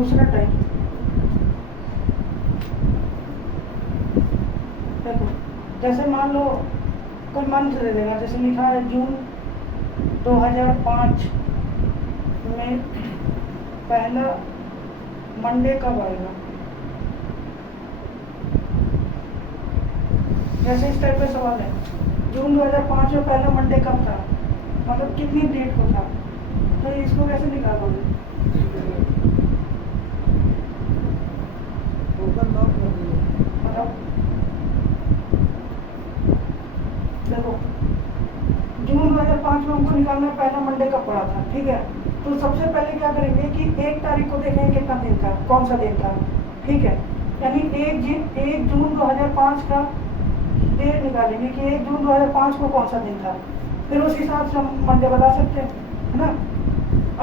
दूसरा टाइप देखो, जैसे मान लो कोई मंथ दे देगा, जैसे लिखा है जून 2005 में पहला मंडे कब आएगा। जैसे इस टाइप का सवाल है, जून 2005 में पहला मंडे कब था, मतलब कितनी डेट को था, तो इसको कैसे निकालोगे? बताओ। देखो, जून 2005 में हमको निकालना है पहला मंडे कब पड़ा था, ठीक है। तो सबसे पहले क्या करेंगे कि 1 तारीख को देखेंगे कितना दिन था, कौन सा दिन था, ठीक है। यानी 1 जून 2005 का डेट निकालेंगे कि 1 जून 2005 को कौन सा दिन था, फिर उस हिसाब से हम मंडे बता सकते हैं, है ना।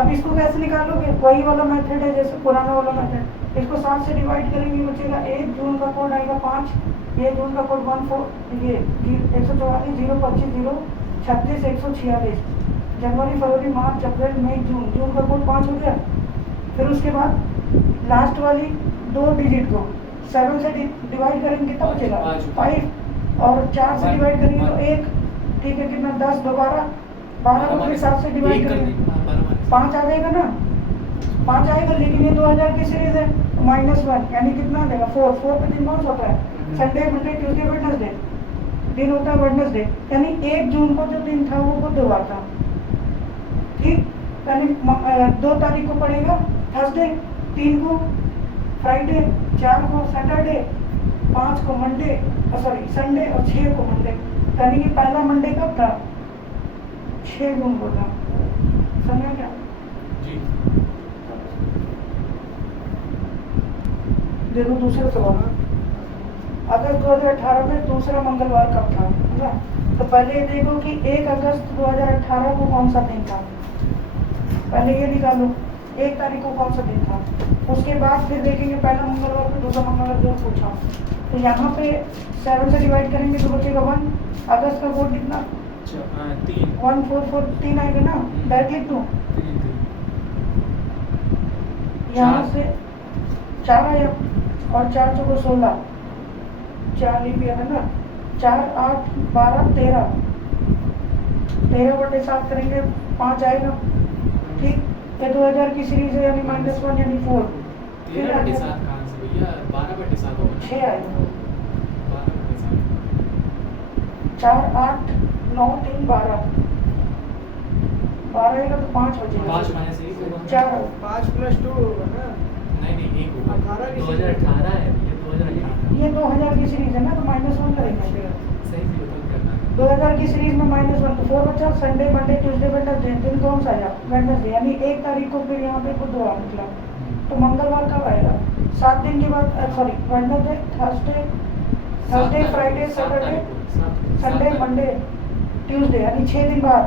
अब इसको कैसे निकालोगे, वही वाला मेथड है जैसे पुराना वाला मेथड। इसको 7 से डिवाइड करेंगे, बचेगा 1 जून का कोड आएगा 5, 1 जून का कोड 14, ये 144, 025, 036, 146, जनवरी, फरवरी, मार्च, अप्रैल, मई, जून का कोड 5 हो गया। फिर उसके बाद लास्ट वाली 2 डिजिट को 7 से डिवाइड करेंगे, कितना बचेगा 5, और 4 से डिवाइड करेंगे तो 1, ठीक है, कितना 10, 12 को फिर 7 से डिवाइड करेंगे 5 आ जाएगा ना, 5 आएगा। लेकिन ये 2000 की सीरीज है, -1 यानी कितना देगा 4 पे दिन कौन सा होता है, संडे, मंडे, ट्यूसडे, वेडनेसडे दिन होता है वेडनेसडे, यानी 1 जून को जो दिन था वो बुधवार था, ठीक। यानी 2 तारीख को पड़ेगा थर्सडे, 3 को फ्राइडे, 4 को सैटरडे, 5 को मंडे, सॉरी संडे, और 6 को मंडे। यानी कि पहला मंडे कब था, 6 जून को था। समझा क्या जी। देखो दूसरा सवाल, अगस्त 2018 में दूसरा मंगलवार कब था, है ना। तो पहले ये देखो कि 1 अगस्त 2018 को कौन सा दिन था, पहले ये निकालो 1 तारीख को कौन सा दिन था। उसके बाद फिर देखेंगे पहला मंगलवार को दूसरा मंगलवार जो पूछा, तो यहाँ पे 7 से डिवाइड करेंगे तो बचेगा 1। अगस्त का कोड कितना, 1443 आएगा ना, डायरेक्टली 2। यहाँ से 4 आया, और 4 चौको 16, 4 लीप ईयर है ना, 4, 8, 12, 13 बटे 7 करेंगे 5 आएगा, ठीक। ये 2000 की सीरीज है, यानी -1 यानी 4। 13 बटे 7 कहाँ से भैया, 12 बटे 7 होगा, 6 आएगा, 12 बटे 7, 4, 8, 9, 3, 12 आएगा तो 5 बचेगा, 5 माइनस 1 होगा, 4, 5 + 2 होगा ना, नहीं 1 होगा, 18 की 2018 है ये, 2018 ये 2000 की सीरीज है ना, तो -1 करेंगे। सही से बता करना 2000 की सीरीज में -1 तो 4 बचा, संडे, मंडे, ट्यूसडे, वेडनेसडे, दिन कौन सा आया, वेडनेसडे, यानी 1 तारीख को फिर यहाँ पे बुधवार निकला, तो मंगलवार कब आएगा, 7 दिन के बाद, sorry Wednesday, Thursday, Friday, Saturday, Sunday, Monday, Tuesday, यानी 6 दिन बाद,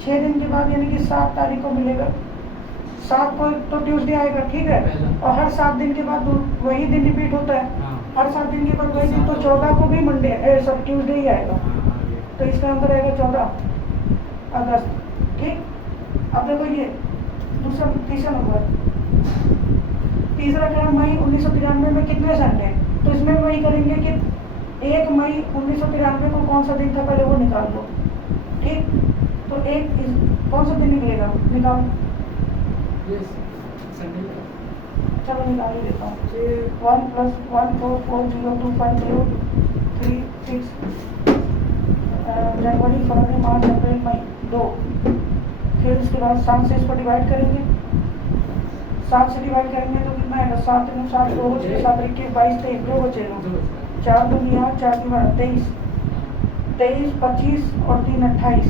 6 दिन के बाद यानी कि 7 तारीख को मिलेगा। 7 को तो ट्यूसडे आएगा, ठीक है, और हर 7 दिन के बाद वही दिन रिपीट होता है, हर 7 दिन के बाद वही दिन, तो 14 को भी मंडे, सॉरी ट्यूसडे ही आएगा, तो इसका आंसर आएगा 14 अगस्त, ठीक। अब देखो ये तीसरा नंबर, तीसरा क्या है, मई 1993 में कितने संडे हैं, तो इसमें वही करेंगे कि 1 मई 1993 को कौन सा दिन था, पहले वो निकाल लो, ठीक। तो कौन सा दिन निकलेगा, निकाल, चलो निकाल ही देता हूँ। 1 + 1 4 4 0 2 5 0 3 6 जनवरी, फरवरी, मार्च, अप्रैल, मई 2। फिर उसके बाद 7 से इसको डिवाइड करेंगे, 7 से डिवाइड करेंगे तो कितना आएगा, 7 × 7 2 बचेगा, 7 × 21 22 23 2 बचेगा, 4 2 यहाँ, 4 2 23 23 25 और 3 28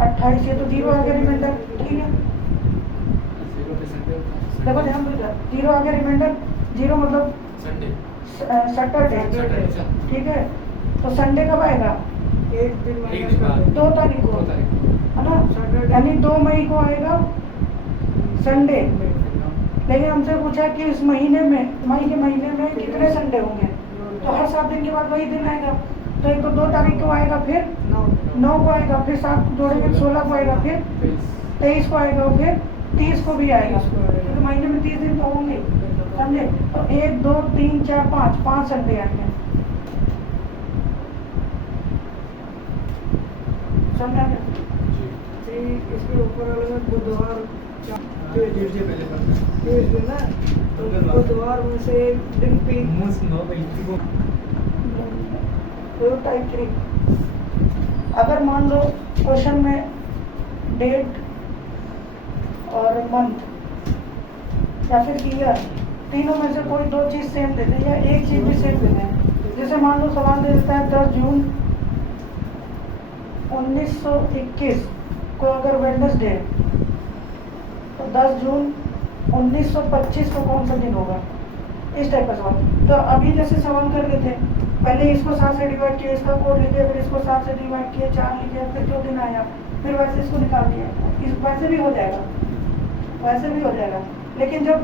28, ये तो 0 आ गया रिमाइंडर, ठीक है। देखो ध्यान दो, 0 आ गया रिमाइंडर, 0 मतलब सैटरडे, ठीक है। तो संडे कब आएगा, 1 दिन माइनस कर दो, 2 तारीख को, है ना, यानी 2 मई को आएगा संडे। लेकिन हमसे पूछा कि इस महीने में, मई के महीने में कितने संडे होंगे, तो हर 7 दिन के बाद वही दिन आएगा, तो एक तो 2 तारीख को आएगा, फिर 9 को आएगा, फिर 7 जोड़ेंगे 16 को आएगा, फिर 23 को आएगा, फिर 30 को भी आएगा, क्योंकि महीने में 30 दिन तो होंगे। समझे? तो 1 2 3 4 5 संडे आएंगे, समझा क्या? जी। फिर इसके ऊपर वाले में बुधवार ट्यूसडे पहले पड़ता है। ट्यूसडे ना, तो बुधवार में से एक दिन पे तो टाइप 3 अगर मान लो क्वेश्चन में डेट और मंथ या फिर ईयर तीनों में से कोई दो चीज सेम दे दें या एक चीज भी सेम दे दें। जैसे मान लो सवाल दे देता है 10 जून 1921 को अगर वेडनेसडे है तो 10 जून 1925 को कौन सा दिन होगा, इस टाइप का सवाल। तो अभी जैसे सवाल कर रहे थे, पहले इसको 7 से डिवाइड किया, इसका कोड लिखे, फिर इसको 7 से डिवाइड किया, 4 लिखे, फिर जो दिन आया फिर वैसे इसको निकाल दिया। इस वैसे भी हो जाएगा, वैसे भी हो जाएगा। लेकिन जब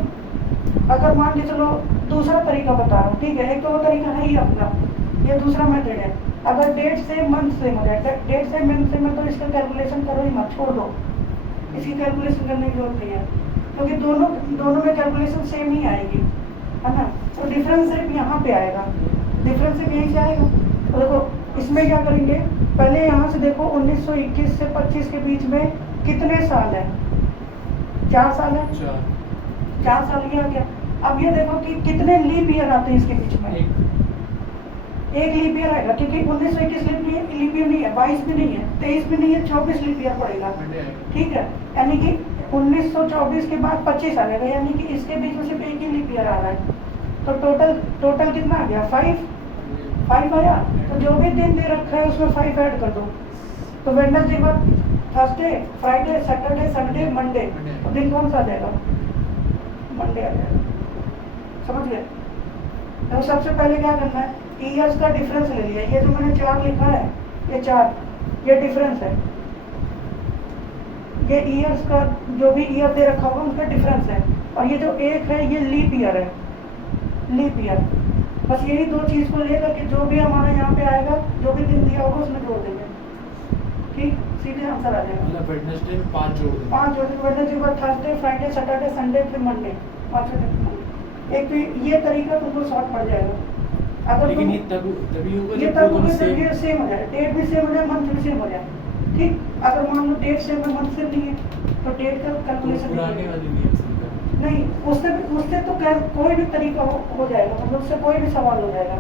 अगर मान के चलो दूसरा तरीका बता रहा हूँ, ठीक है, एक तो वो तरीका है ही अपना, ये दूसरा मेथड है। अगर डेट से मंथ सेम हो जाए, डेट से मंथ सेम है तो इसका कैलकुलेशन करो ही मत, छोड़ दो, इसकी कैलकुलेशन करने की जरूरत नहीं है, क्योंकि दोनों में कैलकुलेशन सेम ही आएगी, है ना। तो डिफरेंस सिर्फ यहाँ पे आएगा, डिफरेंस सिर्फ यहीं से आएगा। तो देखो इसमें क्या करेंगे, पहले यहाँ से देखो 1921 से 25 के बीच में कितने साल है, 4 साल है, 4 साल ये आ गया। अब ये देखो कि कितने लीप ईयर आते हैं इसके बीच में, एक लीप ईयर आएगा, क्योंकि 1921 लीप ईयर नहीं है, 22 भी नहीं है, 23 भी नहीं है, 24 लीप ईयर पड़ेगा, ठीक है। यानी कि 1924 के बाद 25 आ जाएगा, यानी कि इसके बीच में सिर्फ एक ही लीप ईयर आ रहा है। तो टोटल कितना आ गया, 5 आया। तो जो भी दिन दे रखा है उसमें 5 ऐड कर दो। तो वेडनेसडे के बाद Thursday, Friday, Saturday, Sunday, Monday, तो दिन कौन सा आ जाएगा, मंडे आ जाएगा, समझ गए। तो सबसे पहले क्या करना है, ईयर्स का डिफरेंस ले लिया, ये जो मैंने 4 लिखा है, ये 4 ये डिफरेंस है, ये ईयर्स का जो भी ईयर दे रखा होगा उसका डिफरेंस है, और ये जो 1 है ये लीप ईयर है, लीप ईयर। बस यही दो चीज को लेकर के जो भी हमारा यहाँ पे आएगा, जो भी दिन दिया होगा उसमें जोड़ देंगे, ठीक, सीधे आंसर आ जाएगा। मतलब वेडनेसडे में 5 जोड़ देंगे। 5 जोड़ देंगे, वेडनेसडे के बाद थर्सडे, फ्राइडे, सैटरडे, संडे, फिर मंडे, 5 दिन। एक तो ये तरीका तुमको शॉर्ट पड़ जाएगा। अगर लेकिन ये तुम तभी होगा ये जब तब दोनों होगा जब सेम ये सेम हो जाए, डेट भी सेम हो जाए, मंथ भी सेम हो जाए, ठीक। अगर मान लो डेट सेम है, मंथ सेम नहीं है, तो डेट का कैलकुलेशन पुराने वाले नियम से निकाल। नहीं, उससे तो कोई भी तरीका हो जाएगा, मतलब उससे कोई भी सवाल हो जाएगा,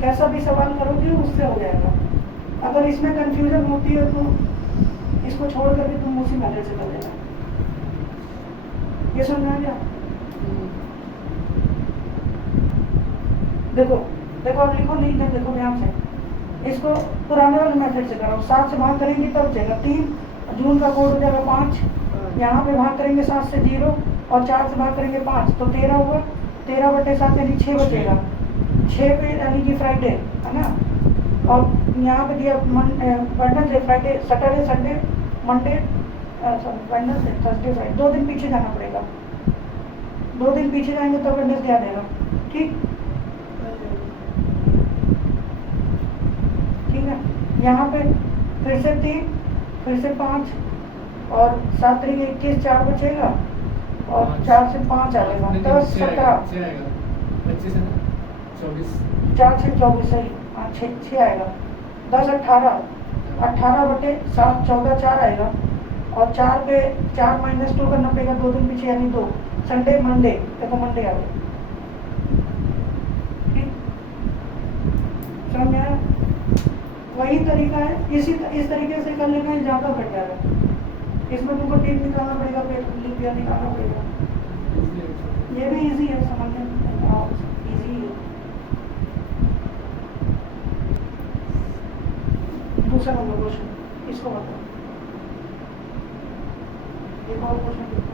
कैसा भी सवाल करोगे उससे हो जाएगा। अगर इसमें कंफ्यूजन होती है तो इसको छोड़ करके तुम उसी मेथड से कर लेना। ये समझ में आ गया? देखो अब लिखो, नहीं देखो ध्यान से, इसको पुराने वाले मेथड से करो। 7 से भाग करेंगे तब बचेगा 3, जून का कोड हो जाएगा 5, यहाँ पे भाग करेंगे 7 से 0, और 4 से भाग करेंगे 5, तो 13 हुआ, 13/7 यानी 6 बचेगा, 6 पे यानी कि फ्राइडे, है ना। और यहाँ पे दिया Wednesday, Friday, Saturday, Sunday, Monday, Wednesday, Thursday, Friday, 2 दिन पीछे जाना पड़ेगा, 2 दिन पीछे जाएंगे तो वेडनेसडे आ जाएगा, ठीक है। यहाँ पे फिर से 3, फिर से 5, और 7 तरीके 21, 4 बचेगा, और 4 से 5 आ जाएगा, 10, 17, 25 है ना, 24 4 से 24 सही, हाँ 6 आएगा, 10, 18/7, 14, 4 आएगा, और 4 पे 4 - 2 करना पड़ेगा, 2 दिन पीछे यानी 2, संडे, मंडे, देखो मंडे आ गया, ठीक, समझ में आया? वही तरीका है, इस तरीके से कर लेना, ज़्यादा बढ़ जाएगा। इसमें तुमको टीम निकालना पड़ेगा, फिर लीप ईयर निकालना पड़ेगा, ये भी इजी है समझने में, इजी है। दूसरा नंबर क्वेश्चन, इसको बताओ, एक और क्वेश्चन देखो।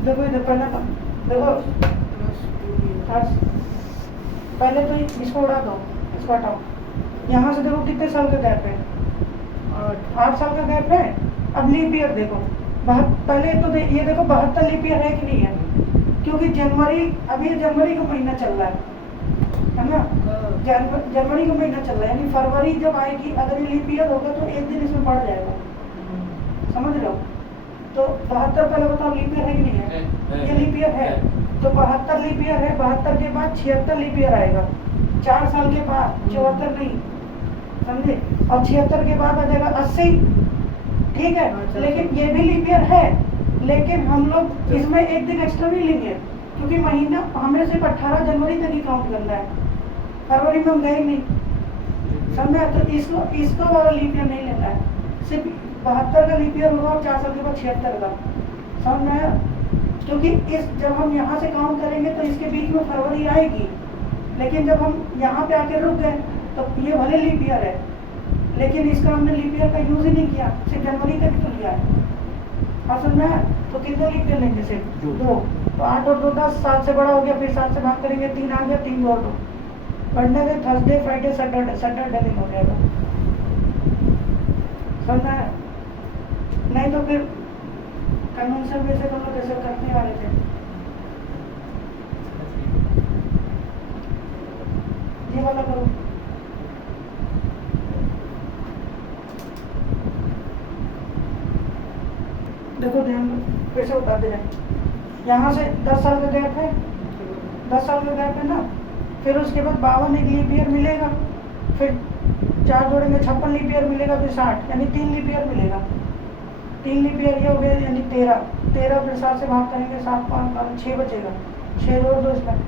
देखो इधर पहले देखो थर्स। पहले तो इसको उड़ा दो, इसको हटाओ। यहाँ से देखो कितने साल का गैप है, 8 साल का गैप है। अब लीप ईयर देखो, पहले तो ये देखो 72 लीप ईयर है कि नहीं है, क्योंकि जनवरी, अभी जनवरी का महीना चल रहा है ना, जनवरी का महीना चल रहा है, यानी फरवरी जब आएगी अगर ये लीप ईयर होगा तो एक दिन इसमें बढ़ जाएगा, समझ लो। तो 72 पहले बताओ लीप ईयर है कि नहीं है? ये लीप ईयर है, तो 72 लीप ईयर है। 72 के बाद 76 लीप ईयर आएगा, 4 साल के बाद, 74 नहीं, समझे। और 76 के बाद आ जाएगा 80, ठीक है। लेकिन ये भी लीप ईयर है, लेकिन हम लोग इसमें एक दिन एक्स्ट्रा नहीं लेंगे, क्योंकि महीना हमें सिर्फ 18 जनवरी तक ही काउंट करना है, फरवरी में हम गए नहीं, समझे। तो इसको वाला लीप ईयर नहीं लेना है, सिर्फ 72 का लीप ईयर होगा और 4 साल के बाद 76 का, समझ में आया। क्योंकि जब हम यहाँ से काउंट करेंगे तो इसके बीच में फरवरी आएगी, लेकिन जब हम यहाँ पे आके रुक गए तो ये भले लीप ईयर है, लेकिन इसका हमने लीप ईयर का यूज ही नहीं किया, सिर्फ जनवरी तक ही तो लिया है, असल में। तो कितने लीप ईयर लेंगे? सिर्फ 2। तो 8 और 2 10, 7 से बड़ा हो गया, फिर 7 से भाग करेंगे, 3 आ गया, 3 और 2, वेडनेसडे, थर्सडे, फ्राइडे, सैटरडे दिन हो जाएगा, समझना है। नहीं तो फिर कन्वेंशन में से हम लोग कैसे करने वाले थे, ये वाला करो। देखो ध्यान फिर से बताते जाए, यहाँ से 10 साल का गैप है, 10 साल का गैप है ना, फिर उसके बाद 52 एक लीप ईयर मिलेगा, फिर 4 जोड़ेंगे 56 लीप ईयर मिलेगा, फिर 60, यानी 3 लीप ईयर मिलेगा। 3 लीप ईयर ये हो गया, यानी 13 फिर 7 से भाग करेंगे, 7 5 12 6 बचेगा, 6 जोड़ दो इसमें,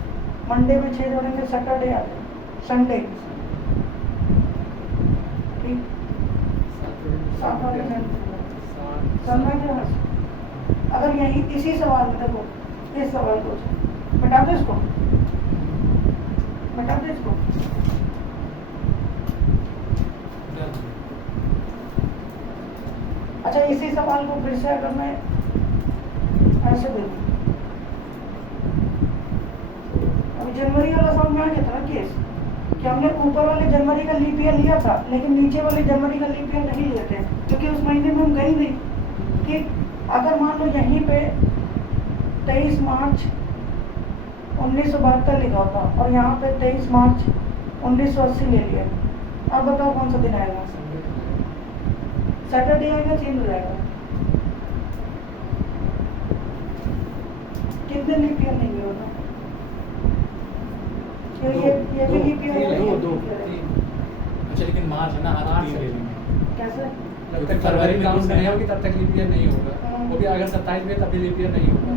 मंडे में 6 जोड़ेंगे, सैटरडे आ जाए, संडे, ठीक, 7 वाले समझ। अगर यही इसी सवाल में देखो, इस सवाल को बता दो, इसको बता दो, इसको अच्छा, इसी सवाल को फिर से अगर मैं ऐसे दे दूं, अभी जनवरी वाला सवाल में आ गया था ना केस, कि हमने ऊपर वाले जनवरी का लीप ईयर लिया था, लेकिन नीचे वाले जनवरी का लीप ईयर नहीं लिए थे, क्योंकि उस महीने में हम गए नहीं, ठीक। अगर मान लो यहीं पे 23 मार्च 1972 लिखा होता और यहाँ पे 23 मार्च 1980 ले लिया, अब बताओ कौन सा दिन आएगा? सैटरडे आएगा, चेंज हो जाएगा। कितने लीप ईयर नहीं होगा? ये भी लीप ईयर है, 2 अच्छा, लेकिन मार्च है ना, आज 3 ले लेंगे। कैसे? जब तक फरवरी में काउंट नहीं होगी तब तक लीप ईयर नहीं होगा, वो भी अगर 27 में तब भी लीप ईयर नहीं होगा।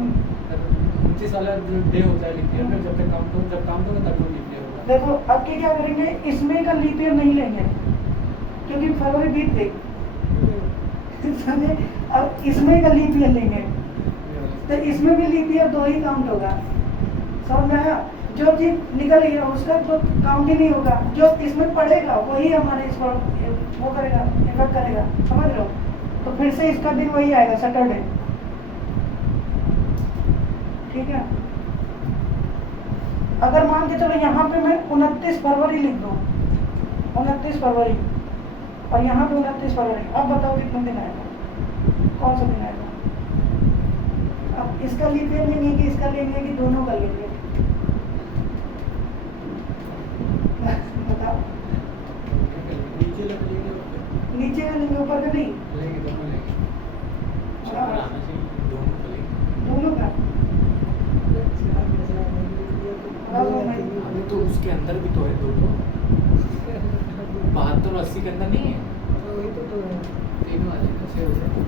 29 वाला जो डे होता है लीप ईयर में, जब काउंट होगा तब वो लीप ईयर होगा। देखो अब क्या करेंगे, इसमें का लीप ईयर नहीं लेंगे, क्योंकि फरवरी बीत गई, समझे। अब इसमें का लीप ईयर लेंगे, तो इसमें भी लीप ईयर 2 ही काउंट होगा, समझ में आया। जो चीज निकल गई उसका तो काउंट ही नहीं होगा, जो इसमें पड़ेगा वही हमारे इसको वो करेगा, इफेक्ट करेगा, समझ लो। तो फिर से इसका दिन वही आएगा, सैटरडे, ठीक है। अगर मान के चलो यहाँ पे मैं 29 फरवरी लिख दूँ, 29 फरवरी, और यहाँ पे 29 फरवरी, अब बताओ कितने दिन आएगा, कौन सा दिन आएगा? अब इसका लीप ईयर लेंगे कि इसका लेंगे कि दोनों का लेंगे? बताओ। नीचे का लेंगे, ऊपर का नहीं? दोनों का। अभी तो उसके अंदर भी तो है 2 तो 72 और 80 के अंदर नहीं है, तीनों आ जाएगा, 6 हो जाएगा।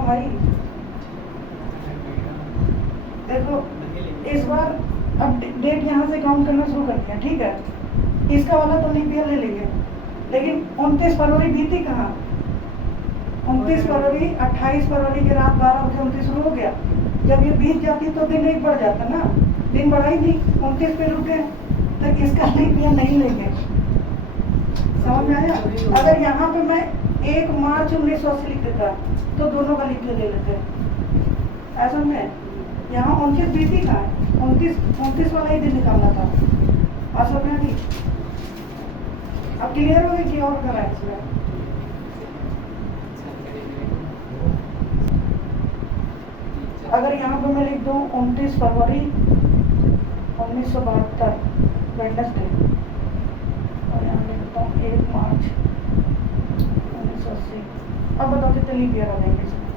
भाई देखो, इस बार अब डेट यहाँ से काउंट करना शुरू करते हैं, ठीक है। इसका वाला तो लीप ईयर ले लेंगे, लेकिन 29 फरवरी बीती कहाँ? 29 फरवरी 28 फरवरी की रात 12 बजे 29 शुरू हो गया। जब ये बीत जाती तो दिन एक बढ़ जाता ना, दिन बढ़ा ही नहीं, 29 पे रुके, तो इसका लीप ईयर नहीं लेंगे, समझ में आया? अगर यहाँ पे मैं 1 मार्च 1980 लिख देता तो दोनों का लिख के ले लेते। ऐसा में यहाँ 29 बीती का है, 29 वाला ही दिन निकालना था। और समझ में आ गई? अब क्लियर हो गई कि और करा है इसमें? अगर यहाँ पे मैं लिख दूँ 29 फरवरी 1972 वेडनेसडे, और यहाँ लिखता हूँ 1 मार्च 1980। अब बताओ कितने लीप ईयर आ जाएंगे इसमें?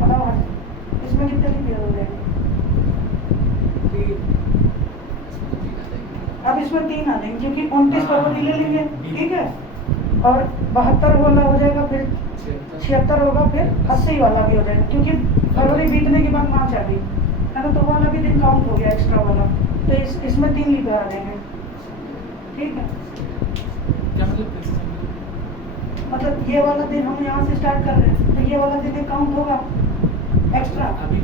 बताओ हाँ, इसमें कितने लीप ईयर हो जाएंगे? अब इसमें 3 आ जाएंगे क्योंकि 29 फरवरी ले लेंगे, ठीक है, और 72 वाला हो जाएगा, फिर 76 होगा, फिर 80 वाला भी हो जाएगा क्योंकि फरवरी बीतने के बाद मार्च आ गई है ना, तो वाला भी दिन काउंट हो गया एक्स्ट्रा वाला, तो इसमें 3 लीप ईयर आ जाएंगे, ठीक है। क्या मतलब ये वाला दिन हम यहाँ से स्टार्ट कर रहे हैं तो ये वाला दिन काउंट होगा एक्स्ट्रा अभी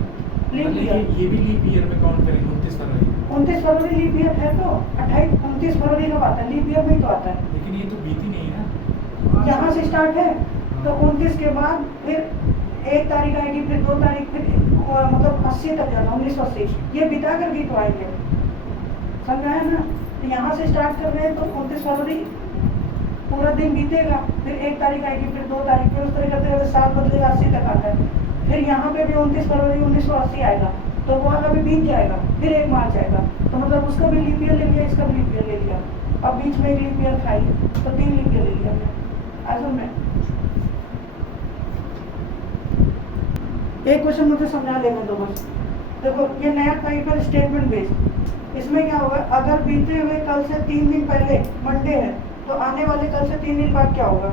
लीप ईयर। ये भी लीप ईयर में काउंट करेंगे 29 फरवरी। 29 फरवरी लीप ईयर है तो 29 फरवरी कब आता है? लीप ईयर में ही तो आता है। लेकिन ये तो बीती नहीं है ना। यहाँ से स्टार्ट है तो 29 के बाद फिर 1 तारीख आएगी, फिर 2 तारीख, फिर मतलब 80 तक जाना, 1980 ये बिता करके तो आएंगे, समझ आया ना? तो यहाँ से स्टार्ट कर रहे हैं तो 29 फरवरी पूरा दिन बीतेगा, फिर 1 तारीख आएगी, फिर 2 तारीख, फिर उस तरह करते करते साल बदलेगा, 80 तक आता है। फिर यहाँ पे भी 29 फरवरी 1980 आएगा तो वो वाला भी बीत जाएगा, फिर 1 मार्च आएगा, तो मतलब उसका भी लीप ईयर ले लिया, इसका भी लीप ईयर ले लिया, अब बीच में 1 लीप ईयर खाई तो 3 लीप ईयर ले लिया हमने। ऐसा में एक क्वेश्चन मुझे समझा लेने दो बस। देखो ये नया टाइप है स्टेटमेंट बेस्ड। इसमें क्या होगा, अगर बीते हुए कल से 3 दिन पहले मंडे है तो आने वाले कल से 3 दिन बाद क्या होगा?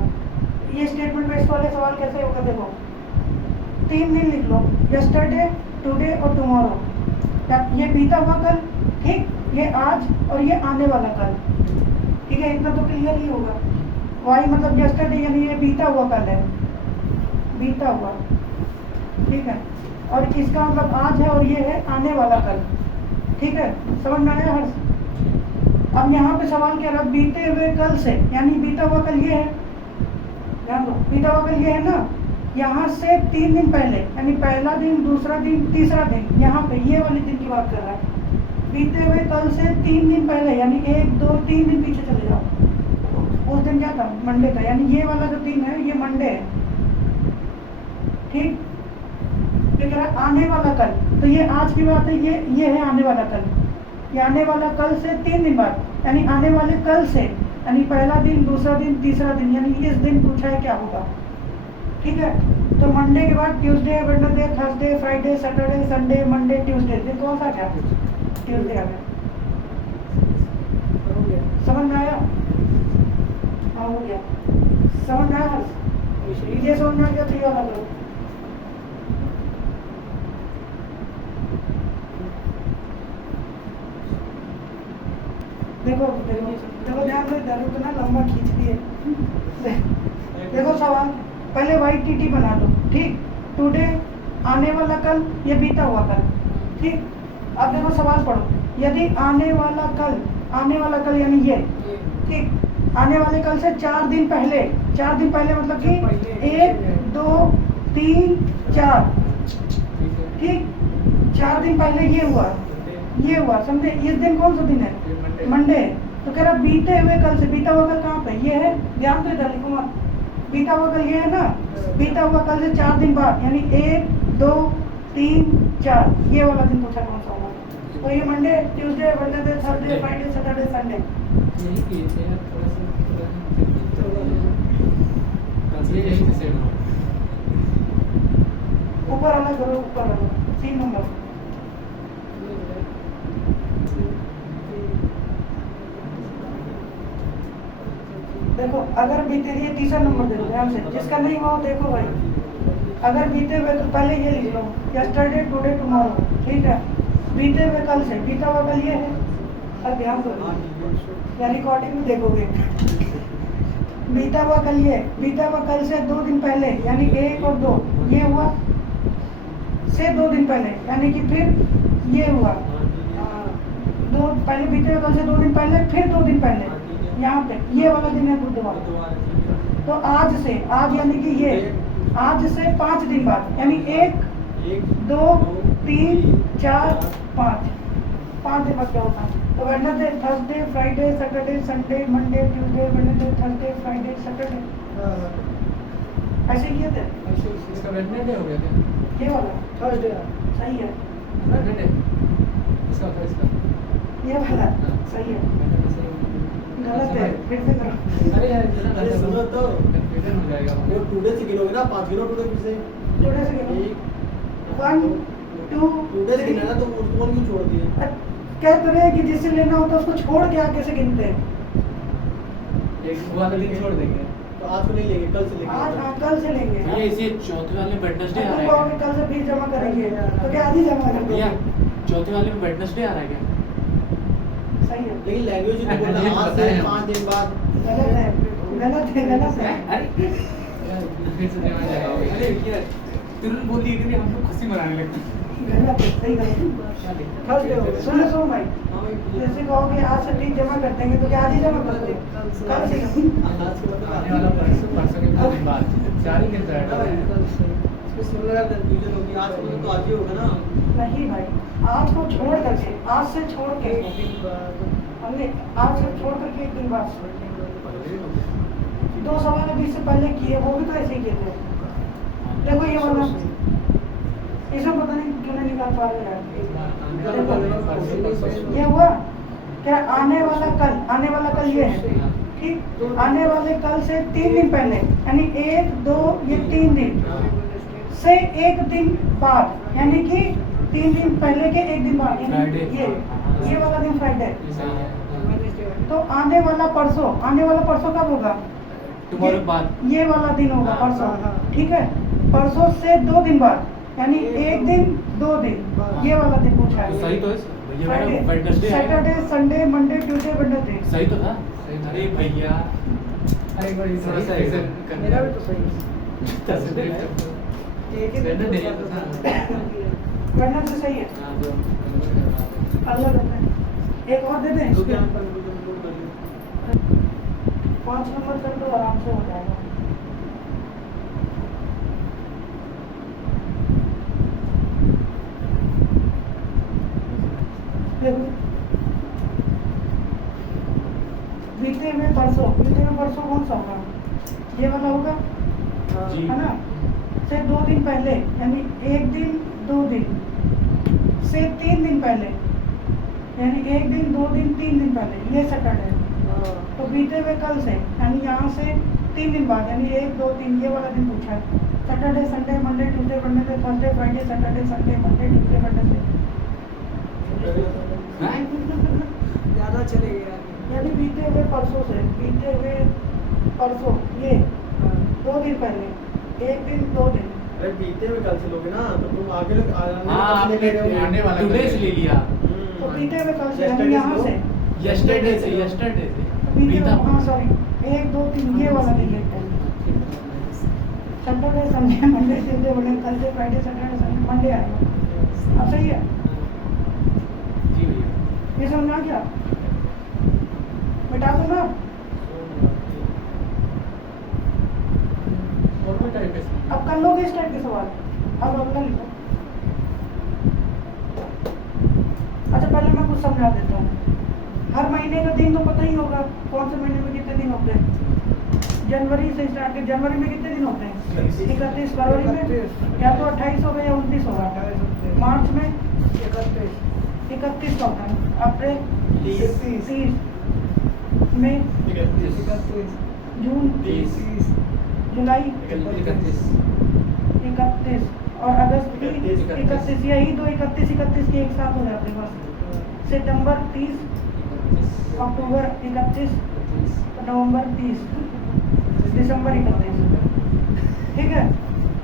ये स्टेटमेंट बेस्ड वाले सवाल कैसे होगा? देखो 3 दिन लिख लो, यस्टरडे, टुडे और टुमारो। ये बीता हुआ कल, ठीक, ये आज और ये आने वाला कल, ठीक है, इतना तो क्लियर ही होगा। वाई मतलब यस्टरडे यानी ये बीता हुआ कल है, बीता हुआ, ठीक है, और इसका मतलब आज है और ये है आने वाला कल, ठीक है, समझ में आया हर्ष? अब यहाँ पे सवाल क्या रहा, बीते हुए कल से, यानी बीता हुआ कल ये है, ध्यान दो, बीता हुआ कल ये है ना, यहाँ से 3 दिन पहले, यानी पहला दिन, दूसरा दिन, तीसरा दिन, यहाँ पे ये वाले दिन की बात कर रहा है। बीते हुए कल से 3 दिन पहले, यानी 1, 2, 3 दिन पीछे चले जाओ, उस दिन क्या था? मंडे था, यानी ये वाला जो दिन है ये मंडे है, ठीक। फिर आने वाला कल, तो ये आज की बात है, ये है आने वाला कल, ये आने वाला कल से 3 दिन बाद, यानी आने वाले कल से, यानी पहला दिन, दूसरा दिन, तीसरा दिन, यानी इस दिन पूछा है क्या होगा, ठीक है। तो मंडे के बाद Tuesday, Wednesday, Thursday, Friday, Saturday, Sunday, Monday, Tuesday, दिन कौन सा क्या? ट्यूसडे आ गया, समझ में आया? हाँ हो गया, समझ में आया? ये समझ में आ गया तो ये वाला करो। देखो देखो देखो ध्यान से, इधर उतना लंबा खींच दिए। देखो सवाल, पहले वाई टी टी बना दो, ठीक, टुडे आने वाला कल, ये बीता हुआ कल, ठीक। अब देखो सवाल पढ़ो, यदि आने वाला कल यानी ये, ठीक, आने वाले कल से 4 दिन पहले, 4 दिन पहले मतलब कि 1, 2, 3, 4, ठीक, 4 दिन पहले ये हुआ, समझे? इस दिन कौन सा दिन है? मंडे। तो कह रहा बीते हुए कल से, बीता हुआ कल कहाँ पे? ये है, ध्यान से इधर लिखो मत, बीता हुआ कल ये है ना, बीता हुआ कल से 4 दिन बाद, यानी 1, 2, 3, 4, ये वाला दिन पूछा कौन सा होगा? तो ये Monday, Tuesday, Wednesday, Thursday, Friday, Saturday, Sunday. यही किए थे यार, थोड़ा ऊपर वाला करो, ऊपर वाला 3 नंबर। देखो अगर बीते, ये तीसरा नंबर देखो ध्यान से, जिसका नहीं हुआ वो देखो भाई। अगर बीते हुए तो पहले ये लिख लो, यस्टरडे, टुडे, टुमारो, ठीक है। बीते हुए कल से, बीता हुआ कल ये है, अब ध्यान दो, या रिकॉर्डिंग में देखोगे। बीता हुआ कल ये, बीता हुआ कल से 2 दिन पहले, यानी 1 और 2, ये हुआ से 2 दिन पहले, यानी कि फिर ये हुआ, 2 पहले, बीते हुए कल से 2 दिन पहले, फिर 2 दिन पहले, यहाँ पे ये वाला दिन है बुधवार। तो आज से, आज यानी कि ये आज से 5 दिन बाद, यानी 1 2 3 4 5 दिन बाद क्या होता है? तो Wednesday, Thursday, Friday, Saturday, Sunday, Monday, Tuesday, Wednesday, Thursday, Friday, Saturday, ऐसे किए थे। इसका वेडनेसडे हो गया क्या? ये वाला थर्सडे सही है, वेडनेसडे इसका था इसका। ये वाला सही है, गलत है, फिर से करो। अरे यार इतना अरे सुनो तो कंफ्यूजन हो जाएगा वो टुडे से गिनोगे ना 5 गिनो टुडे फिर से थोड़े से गिनो। 1 2 टुडे से गिना ना तो उसको कौन क्यों छोड़ दिए क्या करे कि जिससे लेना होता है उसको छोड़ के आगे से गिनते हैं। एक हुआ का दिन छोड़ देंगे। तो आज को नहीं लेंगे कल से लेंगे आज हाँ, कल से लेंगे। भैया इसे चौथे वाले में वेडनेसडे आ तुम रहा है कहोगे कल से फीस जमा करेंगे तो क्या आज ही जमा कर भैया दोगे? चौथे वाले में वेडनेसडे आ रहा है क्या? सही है, लेकिन लैंग्वेज ही नहीं बोलना ये आज पता से है। 5 दिन बाद गलत है, गलत है, गलत है। अरे फिर से देना जाएगा। अरे ये तुरंत बोल दिए कि हम लोग खुशी मनाने लगते हैं। गलत है, सही गलत। थर्सडे हो गया। सुनो सुनो भाई, जैसे कहोगे आज से फीस जमा कर देंगे तो क्या आज ही जमा कर दे? कल से आज के आने वाला मतलब परसों के 2 दिन बाद 4 ही दिन रहेगा। इसमें सिमिलर कंफ्यूजन होगी आज को तो आज ही होगा ना नहीं भाई, आज को छोड़ करके, आज से छोड़ के हमने आज से छोड़ करके 1 दिन बाद 2 सवाल अभी इससे पहले किए, वो भी तो ऐसे ही किए थे। देखो ये वाला, इसमें पता नहीं क्यों नहीं निकाल पा रहे यार। ये हुआ क्या? आने वाला कल ये है, ठीक? आने वाले कल से 3 दिन पहले, यानी 1 2 ये 3 दिन से 1 दिन बाद, यानी कि 3 दिन पहले के 1 दिन बाद, यानी Friday। ये वाला दिन फ्राइडे। वेडनेसडे तो आने वाला परसों कब होगा? टुमारो बाद ये वाला दिन होगा परसों, हाँ। ठीक है? परसों से 2 दिन बाद, यानी 1 दिन 2 दिन, ये वाला दिन पूछा है। तो सही तो है ये वाला फ्राइडे, वेडनेसडे है। Saturday, Sunday, Monday, Tuesday, Wednesday. सही तो था। अरे भैया अरे एक बार थोड़ा सा एक्सेप्ट कर मेरा भी तो सही है। थर्सडे एक ही वेडनेसडे है। वेडनेसडे सही है, हां जो अगला करते हैं। एक और दे दें, तो क्या हम कंफ्यूजन दूर कर लें 5 नंबर कर दो, आराम से हो जाएगा। देखो, बीते हुए परसों कौन सा होगा? ये वाला होगा, जी है ना? से 2 दिन पहले, यानी 1 दिन 2 दिन से 3 दिन पहले, यानी 1 दिन 2 दिन 3 दिन पहले, ये सैटरडे। तो बीते हुए कल से, यानी यहाँ से 3 दिन बाद, यानी 1 2 3 ये वाला दिन पूछा है। Saturday, Sunday, Monday, Tuesday, Wednesday, Thursday, Friday, Saturday, Sunday, Monday, Tuesday, Wednesday, ज्यादा चले गया यानी बीते हुए परसों ये 2 दिन पहले, 1 दिन 2 दिन। अरे बीते हुए कल से लोगे ना तो तुम आगे लोग हां आपने आने वाला टुडे से ले लिया। तो बीते हुए कल से, यानी यहाँ से यस्टरडे से बीते बीता हाँ सॉरी 1 2 3 ये वाला दिन लेते हैं। Saturday, Sunday, Monday, Tuesday, Wednesday, Thursday, Friday, Saturday, Sunday, Monday आएगा। अब सही है, जी भैया ये समझ में आ गया? मिटा दो ना। और कोई टाइप है अब कर लोगे इस टाइप के सवाल। अब अगला लिखो। अच्छा पहले मैं कुछ समझा देता हूँ। हर महीने का दिन तो पता ही होगा, कौन से महीने में कितने दिन होते हैं। जनवरी से स्टार्ट कर, जनवरी में कितने दिन होते हैं? 31, फरवरी में या तो 28 होगा या 29 होगा, मार्च में 31 होता है, अप्रैल 30, मई, 31 जून, 30 जुलाई 31 31 और अगस्त की 31, यही दो 31 की एक साथ हो जाते हैं बस। सितंबर 30, अक्टूबर 31, नवंबर 30, दिसंबर 31। ठीक है,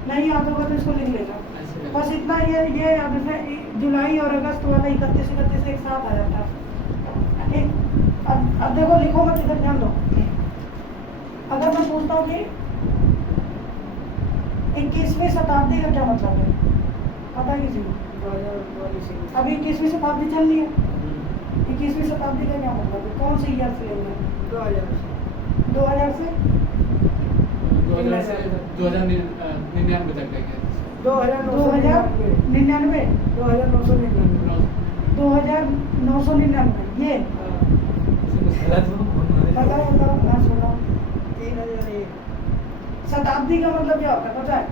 नहीं याद होगा तो इसको लिख लेगा। बस इतना ये याद रखना, जुलाई और अगस्त वाला 31 एक साथ आ जाता है। ठीक, अब देखो लिखो मत, इधर ध्यान दो। अगर मैं पूछता हूँ कि 21वीं शताब्दी का क्या मतलब है, पता है किसी को? अभी 21वीं शताब्दी चल रही है, 21वीं शताब्दी का क्या मतलब है? कौन से ईयर से लेंगे? 2000 2000 से 2000 से 2099 तक लेंगे 2999 99 2999 2999 ये बताओ हाँ सुनाओ। 3001 शताब्दी का मतलब क्या होता है पता है?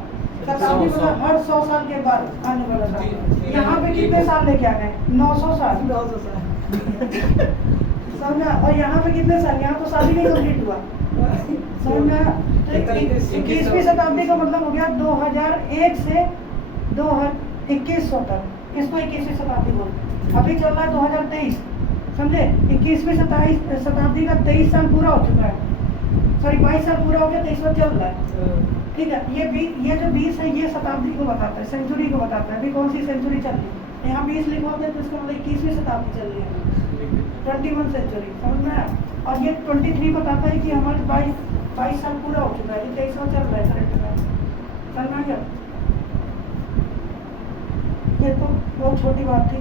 शताब्दी मतलब हर 100 साल के बाद आने वाला साल। यहाँ पे कितने साल लेके आ गए? 900 साल। 900 साल समझा? और यहाँ पे कितने साल? यहाँ तो साल ही नहीं कंप्लीट हुआ। समझा? तो 21वीं शताब्दी का मतलब हो गया 2001 से 2100 तक। इसको 21वीं शताब्दी बोलते हैं। अभी चल रहा है 2023। समझे? 21वीं शताब्दी का 23 साल पूरा हो चुका है। सॉरी 22 साल पूरा हो गया, 23वां चल रहा है। ठीक है, ये जो 20 है ये शताब्दी को बताता है, सेंचुरी को बताता है। अभी कौन सी सेंचुरी चल रही है? यहाँ 20 लिखवाते तो इसका मतलब 21वीं शताब्दी चल रही है, 21 सेंचुरी। समझ में आया? और ये 23 बताता है कि हमारे 22 साल पूरा हो चुका है, ये 23वां चल रहा है करंट में। समझ में आ गया? ये तो बहुत छोटी बात थी,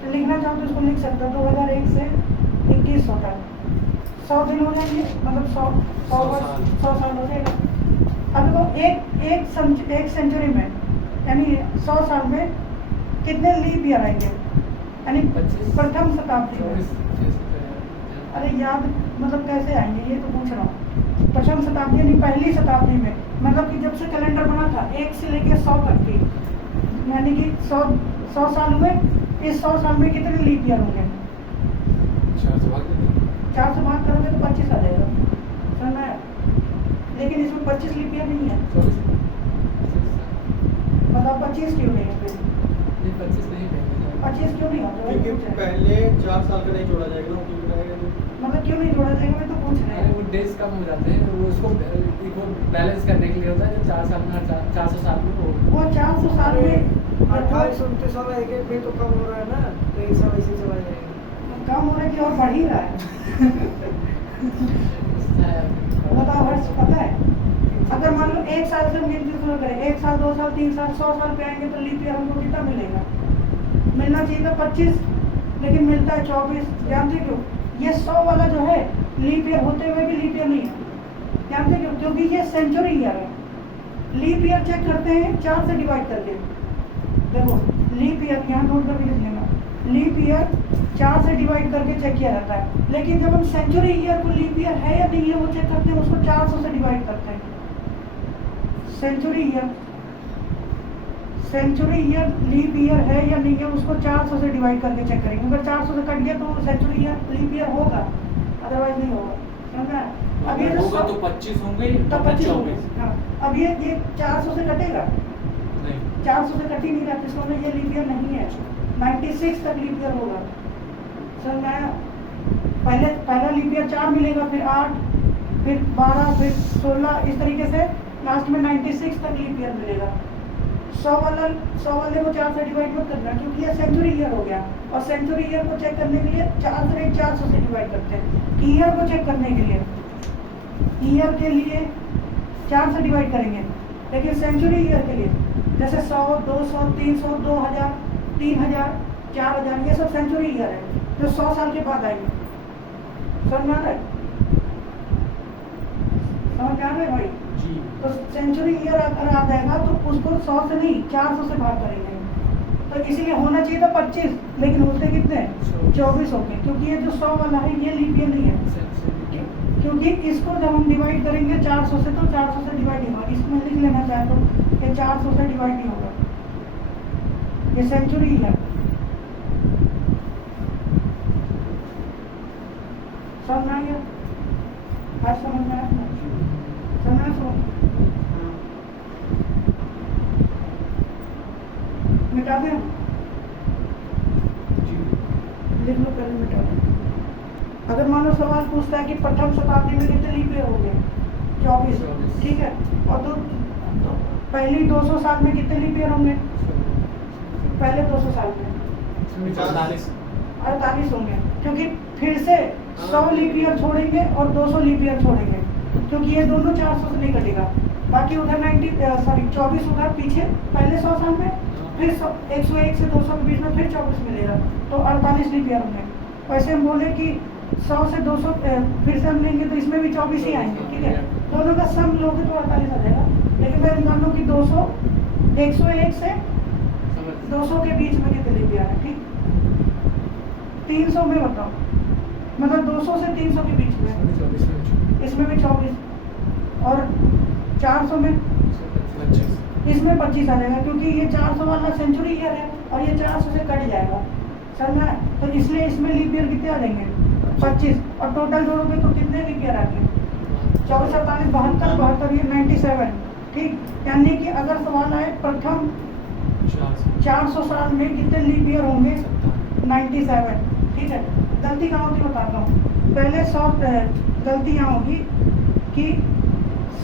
तो लिखना चाहो तो इसको लिख सकते हो 2001 से 2100 तक 100 दिन हो जाएंगे, मतलब 100 साल हो जाएगा। अब देखो एक सेंचुरी में यानी 100 साल में कितने लीप ईयर आएंगे? यानी 25 प्रथम शताब्दी में। अरे याद मतलब कैसे आएंगे ये तो पूछ रहा हूँ। प्रथम शताब्दी यानी पहली शताब्दी में, मतलब कि जब से कैलेंडर बना था 1 से लेके 100 तक की, यानी कि 100 साल हुए। इस 100 साल में कितने लीप ईयर होंगे? 4 से भाग करोगे तो 25 आ जाएगा। समझ में आया? लेकिन इसमें 25 लीप ईयर नहीं है। मतलब 25 क्यों नहीं है? 25 क्यों नहीं होता? क्योंकि पहले 4 साल का नहीं जोड़ा जाएगा ना, क्योंकि रहेगा मतलब क्यों नहीं जोड़ा जाएगा? मैं तो पूछ रहा अरे हूँ। वो डेज कम हो जाते हैं, तो वो उसको बैलेंस करने के लिए होता है। जो 4 साल में 400 साल में वो 400 साल में 28 29 साल एक एक भी तो कम हो रहा है ना, तो एक साल ऐसे चला जाएगा। कम होने की और बढ़ ही रहा है। बताओ हर्ष, पता है? अगर मान लो 1 साल से हम गिनती शुरू करें, 1 साल 2 साल 3 साल 100 साल पे आएंगे तो लीप ईयर हमको कितना मिलेगा? मिलना चाहिए था 25, लेकिन मिलता है 24। जानते क्यों? ये 100 वाला जो है लीप ईयर होते हुए भी लीप ईयर नहीं है। जानते क्यों? क्योंकि ये सेंचुरी ईयर है। लीप ईयर चेक करते हैं 4 से डिवाइड करके। देखो लीप ईयर यहाँ नोट करके लिख लेना, लीप ईयर 4 से डिवाइड करके चेक किया जाता है। लेकिन जब हम सेंचुरी ईयर को लीप ईयर है या नहीं है वो चेक करते हैं, उसको 400 से डिवाइड करते हैं। सेंचुरी ईयर लीप ईयर है या नहीं है उसको 400 से डिवाइड करके चेक करेंगे। अगर 400 से कट गया तो सेंचुरी ईयर लीप ईयर होगा, अदरवाइज नहीं होगा। समझ में? अब ये होगा तो 25 होंगे तो 25 होंगे। 24 हाँ, अब ये 400 से कटेगा, नहीं 400 से कट ही नहीं रहा, इसका मतलब ये लीप ईयर नहीं है। 96 तक लीप ईयर होगा। समझ में आया? पहला लीप ईयर 4 मिलेगा, फिर 8, फिर 12, फिर 16, इस तरीके से लास्ट में 96 तक लीप ईयर मिलेगा। 100 वाले को 4 से डिवाइड मत करना, क्योंकि ये सेंचुरी ईयर हो गया। और सेंचुरी ईयर को चेक करने के लिए 400 से डिवाइड करते हैं। ईयर को चेक करने के लिए 4 से डिवाइड करेंगे, लेकिन सेंचुरी ईयर के लिए जैसे 100, 200, 300, 2000, 3000, 4000 ये सब सेंचुरी ईयर है जो 100 साल के बाद आएंगे। समझ में आ रहा है? समझ में आ रहा है भाई? जी। तो सेंचुरी ईयर अगर आ जाएगा तो उसको 100 से नहीं 400 से भाग करेंगे। तो इसीलिए होना चाहिए था 25, लेकिन होते कितने? 24 हो गए, क्योंकि ये जो 100 वाला है ये लीप ईयर नहीं है। क्योंकि इसको जब हम डिवाइड करेंगे 400 से तो 400 से डिवाइड नहीं होगा। इसमें लिख लेना चाहे तो ये 400 से डिवाइड नहीं होगा, ये सेंचुरी ईयर। समझ में आ गया? आज समझ में आया? समझ में? मिटा दें? लिख लो पहले, मिटा दें। अगर मान लो सवाल पूछता है कि प्रथम शताब्दी में कितने लीप ईयर होंगे? 24, ठीक है। और तो पहली 200 साल में कितने लीप ईयर होंगे? पहले 200 साल में 48 होंगे, क्योंकि फिर से 100 लीप ईयर छोड़ेंगे और 200 लीप ईयर छोड़ेंगे, क्योंकि ये दोनों 400 से नहीं कटेगा। बाकी उधर 24 उधर पीछे पहले 100 साल में, फिर 101 से 200 के बीच में फिर 24 मिलेगा, तो 48 लीप ईयर होंगे। वैसे हम बोले कि 100 से 200 फिर से हम लेंगे तो इसमें भी 24 ही आएंगे, ठीक है। दोनों का सम लोगे तो 48 आ जाएगा। लेकिन मैं मान लूँ कि 200 101 से 200 के बीच में कितने लीप ईयर है, ठीक। 300 में बताओ, मतलब 200 से 300 के बीच में, इसमें भी 24 और 400 में इसमें 25 आ जाएगा, क्योंकि ये 400 वाला सेंचुरी ईयर है और ये 400 से कट जाएगा सर ना। तो इसलिए इसमें लीप ईयर कितने आ जाएंगे 25, और टोटल जोड़ोगे तो कितने लीप ईयर आएंगे 24, 47, 72, 72, ये 97, ठीक। यानी कि अगर सवाल आए प्रथम 400 साल में कितने लीप ईयर होंगे 97, ठीक है। गलती कहाँ होती बताता हूँ। पहले 100 गलती यहाँ होगी कि